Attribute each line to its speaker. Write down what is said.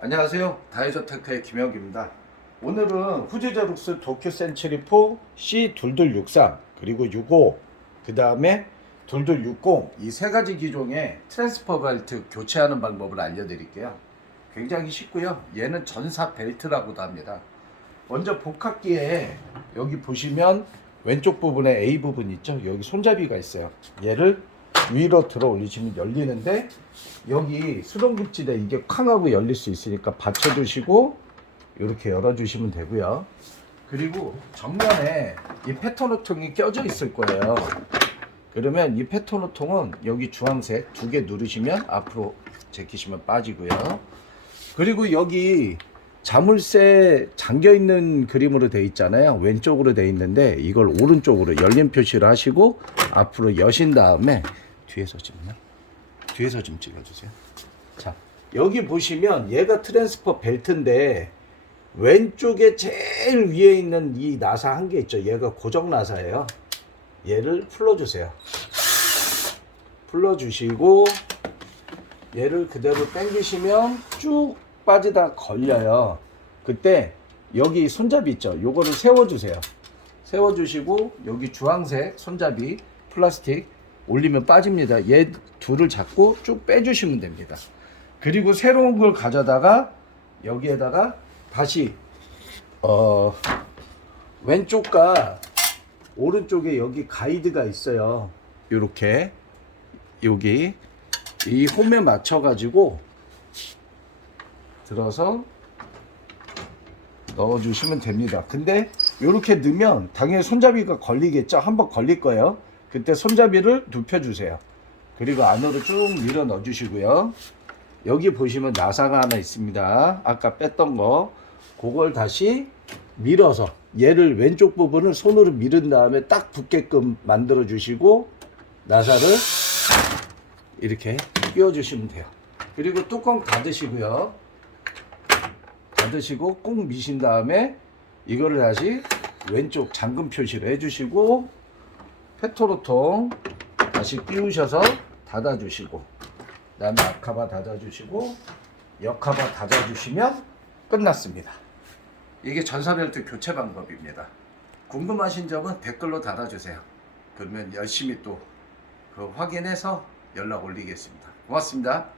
Speaker 1: 안녕하세요. 다이저테크의 김혁입니다. 오늘은 후지자룩스 도쿄 센츄리 4 C2263 그리고 65 그 다음에 2260 이 세 가지 기종의 트랜스퍼 벨트 교체하는 방법을 알려드릴게요. 굉장히 쉽고요. 얘는 전사 벨트라고도 합니다. 먼저 복합기에 여기 보시면 왼쪽 부분에 A 부분 있죠? 여기 손잡이가 있어요. 얘를 위로 들어 올리시면 열리는데 여기 수동급지대 이게 쾅하고 열릴 수 있으니까 받쳐주시고 이렇게 열어주시면 되고요. 그리고 정면에 이 페터노통이 껴져 있을 거예요. 그러면 이 페터노통은 여기 주황색 두 개 누르시면 앞으로 제끼시면 빠지고요. 그리고 여기 자물쇠 잠겨 있는 그림으로 돼 있잖아요. 왼쪽으로 돼 있는데 이걸 오른쪽으로 열린 표시를 하시고 앞으로 여신 다음에 뒤에서 좀요. 뒤에서 좀 찍어주세요. 자 여기 보시면 얘가 트랜스퍼 벨트인데 왼쪽에 제일 위에 있는 이 나사 한 개 있죠. 얘가 고정 나사예요. 얘를 풀어주세요. 풀어주시고 얘를 그대로 당기시면 쭉 빠지다 걸려요. 그때 여기 손잡이 있죠. 요거를 세워주세요. 세워주시고 여기 주황색 손잡이 플라스틱 올리면 빠집니다. 얘 둘을 잡고 쭉 빼주시면 됩니다. 그리고 새로운 걸 가져다가 여기에다가 다시 어 왼쪽과 오른쪽에 여기 가이드가 있어요. 요렇게 여기 이 홈에 맞춰 가지고 들어서 넣어 주시면 됩니다. 근데 이렇게 넣으면 당연히 손잡이가 걸리겠죠. 한번 걸릴 거예요. 그때 손잡이를 눕혀 주세요. 그리고 안으로 쭉 밀어 넣어 주시고요. 여기 보시면 나사가 하나 있습니다. 아까 뺐던 거. 그걸 다시 밀어서 얘를 왼쪽 부분을 손으로 밀은 다음에 딱 붙게끔 만들어 주시고 나사를 이렇게 끼워 주시면 돼요. 그리고 뚜껑 닫으시고요. 닫으시고 꾹 미신 다음에 이거를 다시 왼쪽 잠금 표시를 해 주시고 페토로통 다시 끼우셔서 닫아주시고 그다음에 앞카바 닫아주시고 옆카바 닫아주시면 끝났습니다. 이게 전사벨트 교체 방법입니다. 궁금하신 점은 댓글로 달아주세요. 그러면 열심히 또 그 확인해서 연락 올리겠습니다. 고맙습니다.